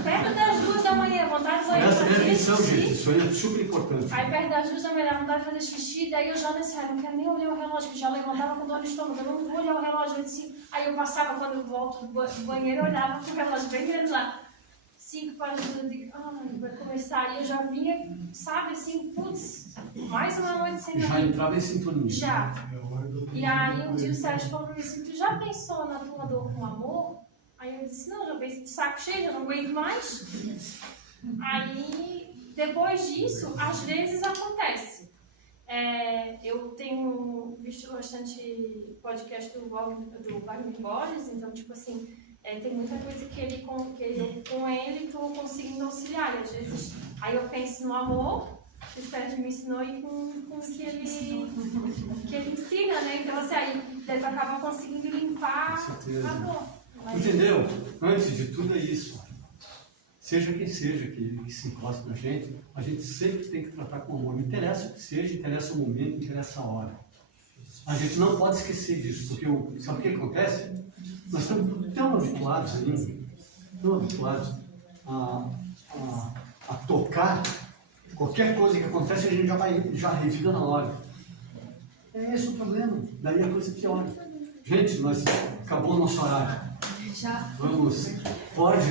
perto das 2 da manhã, vontade de Essa é a fazer missão, xixi. gente, isso aí é super importante. Aí perto das 2 da manhã, vontade de fazer xixi, daí eu já disse, não quero nem olhar o relógio, que já levantava com dor no estômago, eu não vou olhar o relógio. Aí eu passava, quando eu volto do banheiro, eu olhava pro relógio bem grande lá. 5 para as 2, eu digo, vai começar. E eu já vinha, sabe, assim, putz, mais uma noite sem dormir. Já entrava em sintonia. Já. E aí um dia o Sérgio falou para mim assim, tu já pensou na tua dor com amor? Aí eu disse, não, já pensei de saco cheio, já não aguento mais. Aí, depois disso, às vezes acontece. Eu tenho visto bastante podcast do Wagner Borges, então, tipo assim, tem muita coisa que eu com ele estou conseguindo auxiliar. E às vezes, aí eu penso no amor, o Sérgio me ensinou e com o que ele ensina, né? Então, assim, aí eles acabam conseguindo limpar a dor. Entendeu? Antes de tudo é isso. Seja quem seja que se encoste na gente, a gente sempre tem que tratar com amor. Não interessa o que seja, interessa o momento, interessa a hora. A gente não pode esquecer disso, porque sabe o que acontece? Nós estamos tão habituados a tocar qualquer coisa que acontece, a gente já revida na hora. É esse o problema. Daí a coisa piora. Gente, acabou o nosso horário. Vamos. Pode.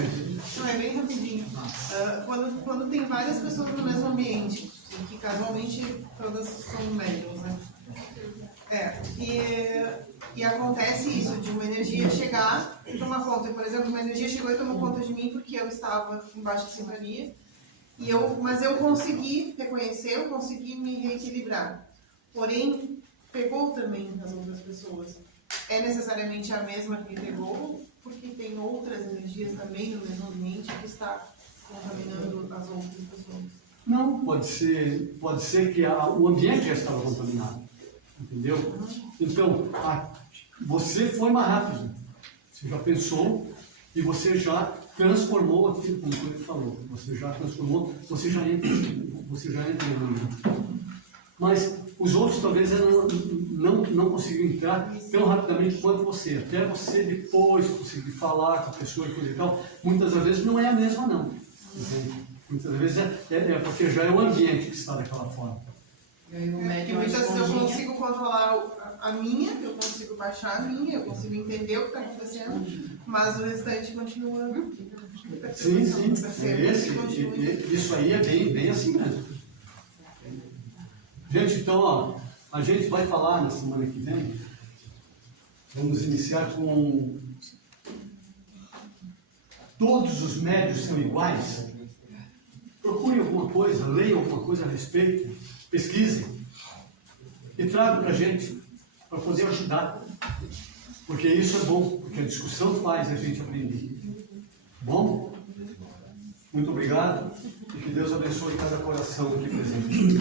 Não, é bem rapidinho. Quando tem várias pessoas no mesmo ambiente, em que casualmente todas são médiums, né? E acontece isso, de uma energia chegar e tomar conta. Por exemplo, uma energia chegou e tomou conta de mim porque eu estava em baixa sintonia. Mas eu consegui reconhecer, eu consegui me reequilibrar. Porém, pegou também as outras pessoas. É necessariamente a mesma que me pegou, porque tem outras energias também no mesmo ambiente que está contaminando as outras pessoas. Não, pode ser que o ambiente já estava contaminado. Entendeu? Então, você foi mais rápido. Você já pensou e você já transformou aquilo, como ele falou. Você já transformou, você já entra no mundo. Mas os outros talvez não conseguiam entrar tão rapidamente quanto você. Até você depois conseguir falar com a pessoa e coisa e tal. Muitas das vezes não é a mesma, não. Entende? Muitas vezes é porque já é o ambiente que está daquela forma. Muitas vezes eu consigo controlar a minha, eu consigo baixar a minha, eu consigo entender o que está acontecendo, mas o restante continua. Sim. Isso aí é bem assim mesmo. Gente, então, a gente vai falar na semana que vem. Vamos iniciar com todos os médios são iguais. Procure alguma coisa, leia alguma coisa a respeito. Pesquise e traga para a gente, para poder ajudar. Porque isso é bom, porque a discussão faz a gente aprender. Bom? Muito obrigado e que Deus abençoe cada coração aqui presente.